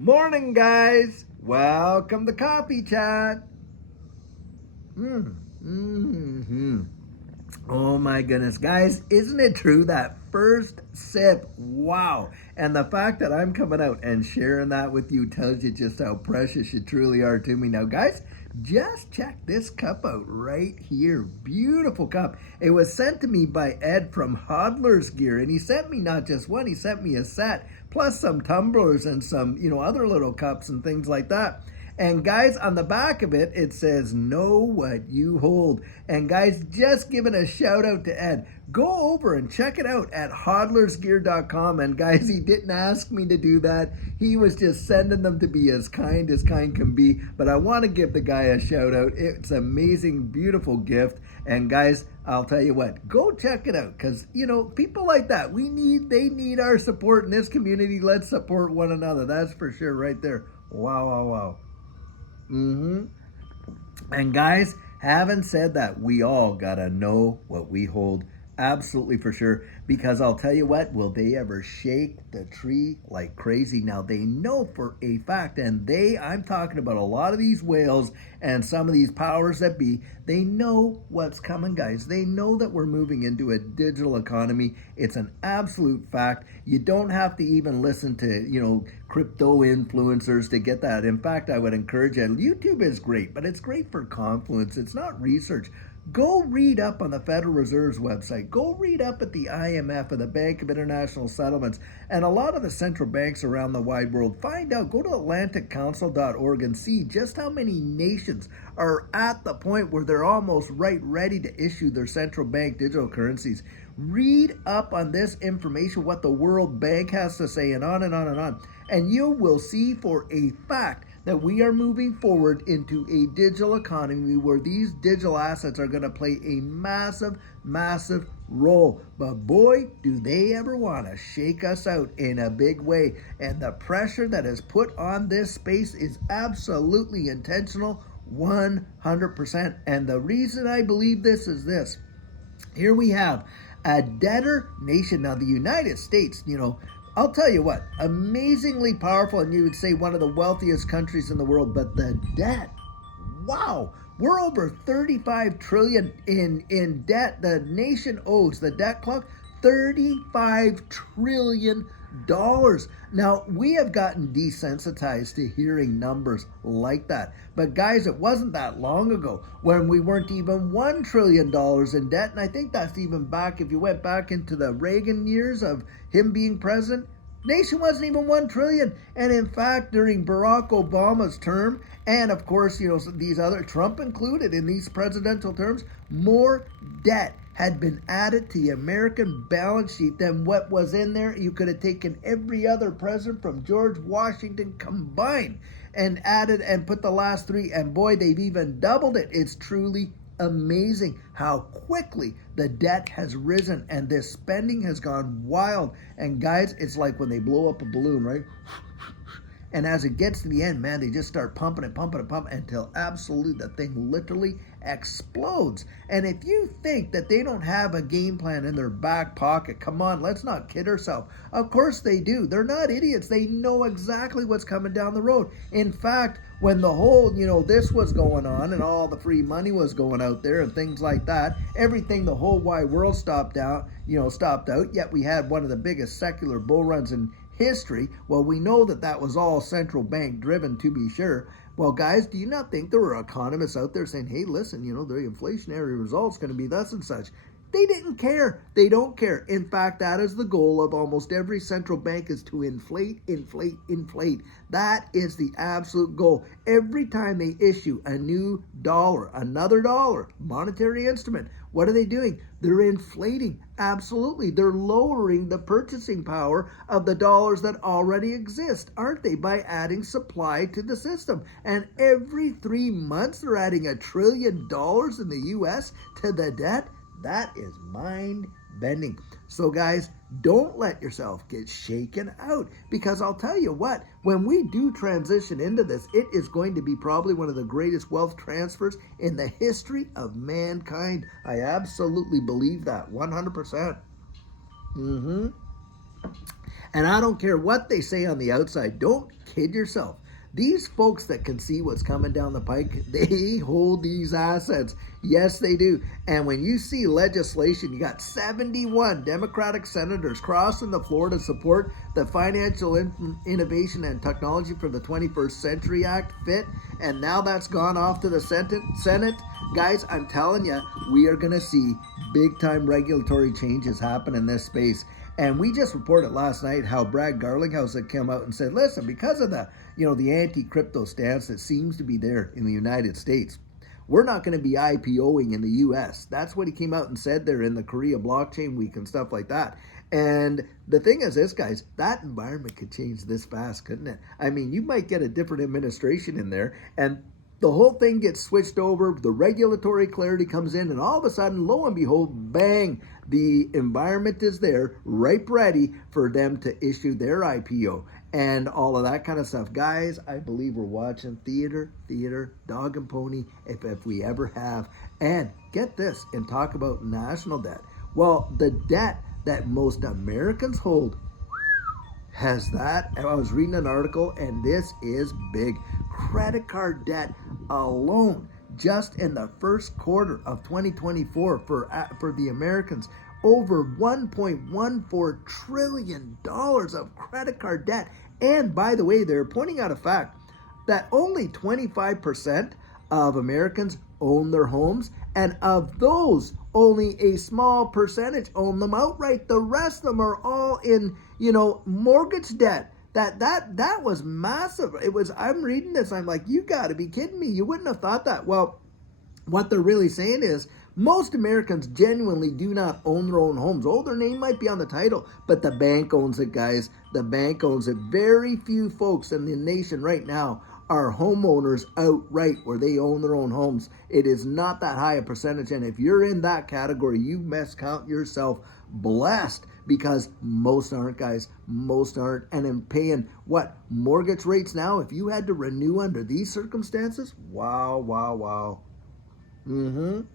Morning, guys. Welcome to Coffee Chat. Oh my goodness, guys, isn't it true that first sip? Wow. And the fact that I'm coming out and sharing that with you tells you just how precious you truly are to me. Now, guys, just check this cup out right here. Beautiful cup. It was sent to me by Ed from Hodler's Gear, and he sent me not just one, he sent me a set, plus some tumblers and some, other little cups and things like that. And guys, on the back of it, it says, know what you hold. And guys, just giving a shout out to Ed. Go over and check it out at hodlersgear.com. And guys, he didn't ask me to do that. He was just sending them to be as kind can be. But I want to give the guy a shout out. It's an amazing, beautiful gift. And guys, I'll tell you what, go check it out. Because, people like that, they need our support in this community. Let's support one another. That's for sure right there. Wow. And guys, having said that, we all gotta know what we hold. Absolutely for sure. Because I'll tell you what, will they ever shake the tree like crazy? Now they know for a fact, and I'm talking about a lot of these whales and some of these powers that be, they know what's coming, guys. They know that we're moving into a digital economy. It's an absolute fact. You don't have to even listen to, crypto influencers to get that. In fact, I would encourage you. YouTube is great, but it's great for confluence. It's not research. Go read up on the Federal Reserve's website. Go read up at the IMF or the Bank of International Settlements and a lot of the central banks around the wide world. Find out, go to atlanticcouncil.org and see just how many nations are at the point where they're almost ready to issue their central bank digital currencies. Read up on this information, what the World Bank has to say, and on and on and on. And you will see for a fact that we are moving forward into a digital economy where these digital assets are going to play a massive role. But boy, do they ever want to shake us out in a big way. And the pressure that is put on this space is absolutely intentional, 100%. And the reason I believe this is this. Here we have a debtor nation. Now, the United States, I'll tell you what, amazingly powerful, and you would say one of the wealthiest countries in the world, but the debt, wow, we're over 35 trillion in debt. The nation owes, the debt clock, $35 trillion. Now, we have gotten desensitized to hearing numbers like that. But guys, it wasn't that long ago when we weren't even $1 trillion in debt. And I think that's even back, if you went back into the Reagan years of him being president, nation wasn't even 1 trillion. And in fact, during Barack Obama's term, and of course, these other, Trump included in these presidential terms, more debt had been added to the American balance sheet than what was in there. You could have taken every other president from George Washington combined and added and put the last three. And boy, they've even doubled it. It's truly amazing how quickly the debt has risen and this spending has gone wild. And guys, it's like when they blow up a balloon, right? And as it gets to the end, man, they just start pumping until absolutely the thing literally explodes. And if you think that they don't have a game plan in their back pocket, come on, let's not kid ourselves. Of course they do. They're not idiots. They know exactly what's coming down the road. In fact, when the whole, this was going on and all the free money was going out there and things like that, everything, the whole wide world stopped out, yet we had one of the biggest secular bull runs in history. Well, we know that was all central bank driven, to be sure. Well, guys, do you not think there were economists out there saying, hey, listen, the inflationary result's going to be thus and such? They didn't care. They don't care. In fact, that is the goal of almost every central bank, is to inflate. That is the absolute goal. Every time they issue a new dollar, another dollar, monetary instrument, what are they doing? They're inflating. Absolutely. They're lowering the purchasing power of the dollars that already exist, aren't they? By adding supply to the system. And every 3 months, they're adding $1 trillion in the U.S. to the debt. That is mind-bending. So guys, don't let yourself get shaken out, because I'll tell you what, when we do transition into this, it is going to be probably one of the greatest wealth transfers in the history of mankind. I absolutely believe that, 100%. And I don't care what they say on the outside. Don't kid yourself. These folks that can see what's coming down the pike, they hold these assets. Yes, they do. And when you see legislation, you got 71 Democratic senators crossing the floor to support the Financial Innovation and Technology for the 21st Century Act, FIT, and now that's gone off to the Senate. Guys, I'm telling you, we are going to see big-time regulatory changes happen in this space. And we just reported last night how Brad Garlinghouse had come out and said, listen, because of the anti-crypto stance that seems to be there in the United States, we're not going to be IPOing in the U.S. That's what he came out and said there in the Korea Blockchain Week and stuff like that. And the thing is this, guys, that environment could change this fast, couldn't it? I mean, you might get a different administration in there, and the whole thing gets switched over, the regulatory clarity comes in, and all of a sudden, lo and behold, bang, the environment is there, ripe ready for them to issue their IPO and all of that kind of stuff. Guys, I believe we're watching theater, dog and pony, if we ever have. And get this, and talk about national debt. Well, the debt that most Americans hold has that. I was reading an article, and this is big. Credit card debt alone, just in the first quarter of 2024 for the Americans, over $1.14 trillion of credit card debt. And by the way, they're pointing out a fact that only 25% of Americans own their homes, and of those, only a small percentage own them outright. The rest of them are all in, mortgage debt. That was massive. I'm reading this, I'm like, you got to be kidding me. You wouldn't have thought that. Well, what they're really saying is most Americans genuinely do not own their own homes. Oh, their name might be on the title, but the bank owns it, guys. The bank owns it. Very few folks in the nation right now are homeowners outright where they own their own homes. It is not that high a percentage. And if you're in that category, you must count yourself blessed, because most aren't, guys. Most aren't. And in paying mortgage rates now, if you had to renew under these circumstances, wow. And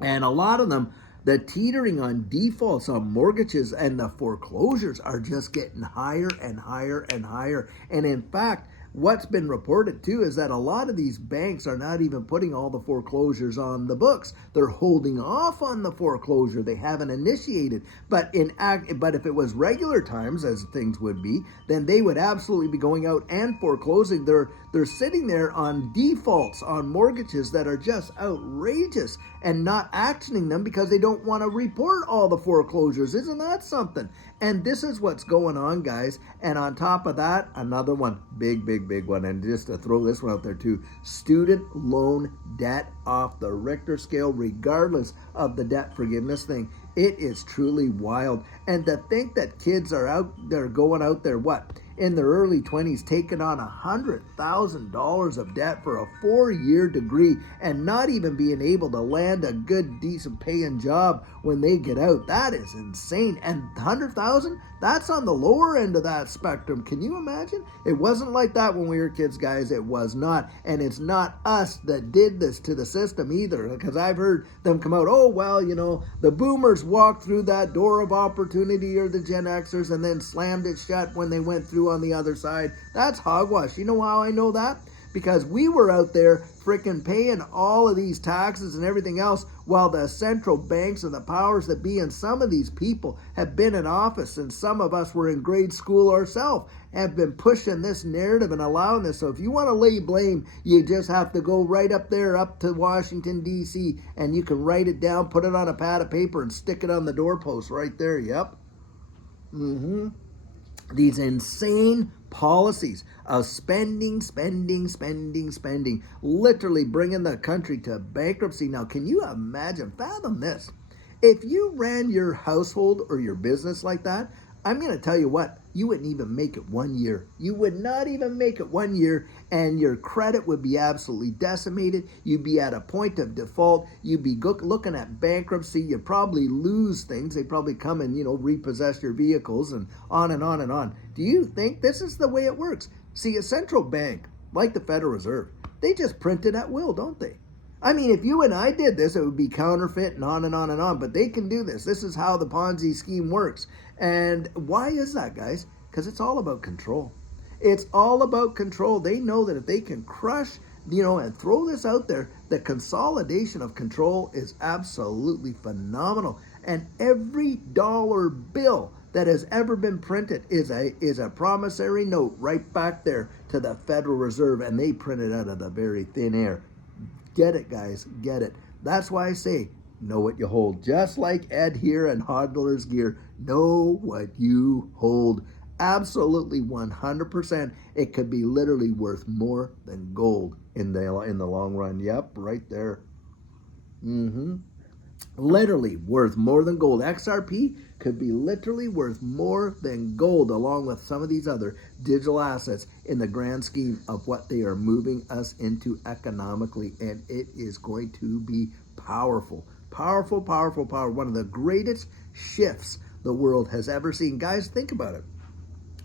a lot of them, the teetering on defaults on mortgages and the foreclosures are just getting higher and higher and higher. And in fact, what's been reported too is that a lot of these banks are not even putting all the foreclosures on the books. They're holding off on the foreclosure. They haven't initiated. But if it was regular times, as things would be, then they would absolutely be going out and foreclosing. They're sitting there on defaults on mortgages that are just outrageous and not actioning them because they don't want to report all the foreclosures. Isn't that something? And this is what's going on, guys. And on top of that, another one, big one. And just to throw this one out there too, student loan debt off the Richter scale, regardless of the debt forgiveness thing. It is truly wild. And to think that kids are out there going out there, in their early 20s, taking on $100,000 of debt for a 4-year degree and not even being able to land a good, decent paying job when they get out. That is insane. And $100,000, that's on the lower end of that spectrum. Can you imagine? It wasn't like that when we were kids, guys. It was not. And it's not us that did this to the system either, because I've heard them come out, the boomers walked through that door of opportunity, or the Gen Xers, and then slammed it shut when they went through on the other side. That's hogwash. You know how I know that? Because we were out there freaking paying all of these taxes and everything else while the central banks and the powers that be and some of these people have been in office, and some of us were in grade school ourselves, have been pushing this narrative and allowing this. So if you want to lay blame, you just have to go right up there, up to Washington, D.C., and you can write it down, put it on a pad of paper, and stick it on the doorpost right there. Yep. These insane policies of spending, literally bringing the country to bankruptcy. Now, can you imagine, fathom this? If you ran your household or your business like that, I'm going to tell you what, you wouldn't even make it 1 year. You would not even make it 1 year, and your credit would be absolutely decimated. You'd be at a point of default. You'd be looking at bankruptcy. You'd probably lose things. They'd probably come and, repossess your vehicles and on and on and on. Do you think this is the way it works? See, a central bank, like the Federal Reserve, they just print it at will, don't they? I mean, if you and I did this, it would be counterfeit and on and on and on, but they can do this. This is how the Ponzi scheme works. And why is that, guys? Because it's all about control. It's all about control. They know that if they can crush, and throw this out there, the consolidation of control is absolutely phenomenal. And every dollar bill that has ever been printed is a promissory note right back there to the Federal Reserve, and they print it out of the very thin air. Get it, guys, get it. That's why I say, know what you hold. Just like Ed here and Hodler's Gear, know what you hold. Absolutely 100%. It could be literally worth more than gold in the long run. Yep, right there. Literally worth more than gold. XRP could be literally worth more than gold, along with some of these other digital assets in the grand scheme of what they are moving us into economically. And it is going to be powerful. Powerful, powerful, powerful. One of the greatest shifts the world has ever seen. Guys, think about it.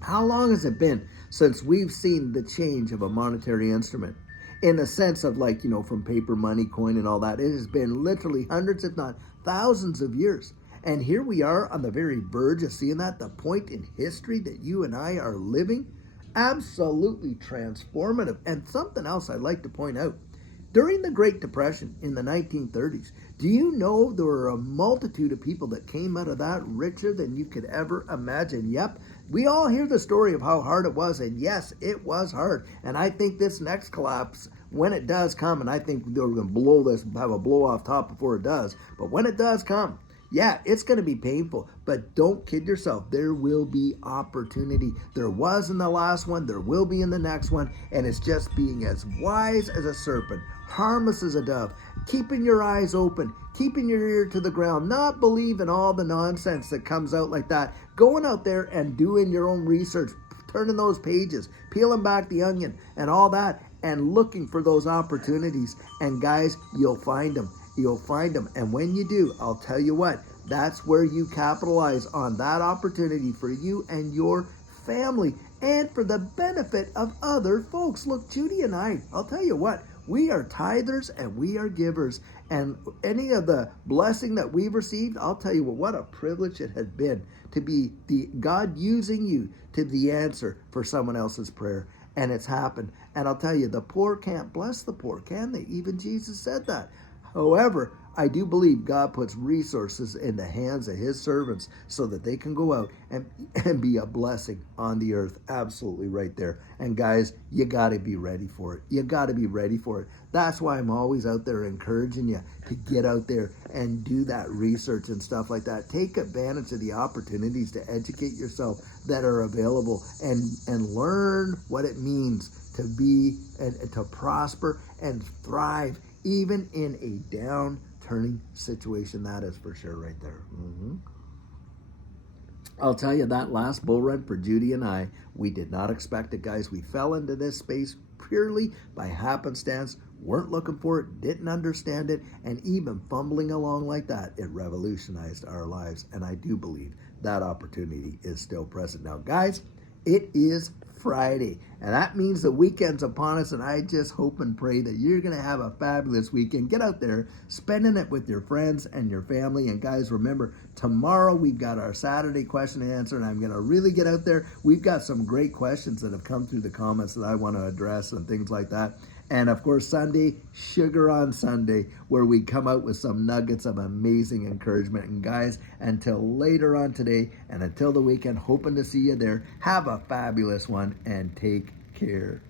How long has it been since we've seen the change of a monetary instrument? In the sense of from paper money, coin, and all that. It has been literally hundreds, if not thousands of years. And here we are on the very verge of seeing that, the point in history that you and I are living. Absolutely transformative. And something else I'd like to point out. During the Great Depression in the 1930s, do you know there were a multitude of people that came out of that richer than you could ever imagine? Yep, we all hear the story of how hard it was, and yes, it was hard. And I think this next collapse, when it does come, and I think they're going to blow this, have a blow off top before it does, but when it does come, yeah, it's going to be painful, but don't kid yourself. There will be opportunity. There was in the last one. There will be in the next one. And it's just being as wise as a serpent, harmless as a dove, keeping your eyes open, keeping your ear to the ground, not believing all the nonsense that comes out like that, going out there and doing your own research, turning those pages, peeling back the onion and all that, and looking for those opportunities. And guys, you'll find them. You'll find them. And when you do, I'll tell you what, that's where you capitalize on that opportunity for you and your family and for the benefit of other folks. Look, Judy and I'll tell you what, we are tithers and we are givers. And any of the blessing that we've received, I'll tell you what a privilege it has been to be the God using you to be the answer for someone else's prayer. And it's happened. And I'll tell you, the poor can't bless the poor, can they? Even Jesus said that. However, I do believe God puts resources in the hands of his servants so that they can go out and be a blessing on the earth. Absolutely right there. And guys, you got to be ready for it. You got to be ready for it. That's why I'm always out there encouraging you to get out there and do that research and stuff like that. Take advantage of the opportunities to educate yourself that are available and learn what it means to be and to prosper and thrive even in a downturning situation. That is for sure right there. I'll tell you, that last bull run for Judy and I, we did not expect it, guys. We fell into this space purely by happenstance, weren't looking for it, didn't understand it, and even fumbling along like that, it revolutionized our lives. And I do believe that opportunity is still present. Now, guys, it is Friday, and that means the weekend's upon us, and I just hope and pray that you're going to have a fabulous weekend. Get out there, spending it with your friends and your family. And guys, remember, tomorrow we've got our Saturday question and answer, and I'm going to really get out there. We've got some great questions that have come through the comments that I want to address and things like that. And of course, Sunday, Sugar on Sunday, where we come out with some nuggets of amazing encouragement. And guys, until later on today and until the weekend, hoping to see you there. Have a fabulous one and take care.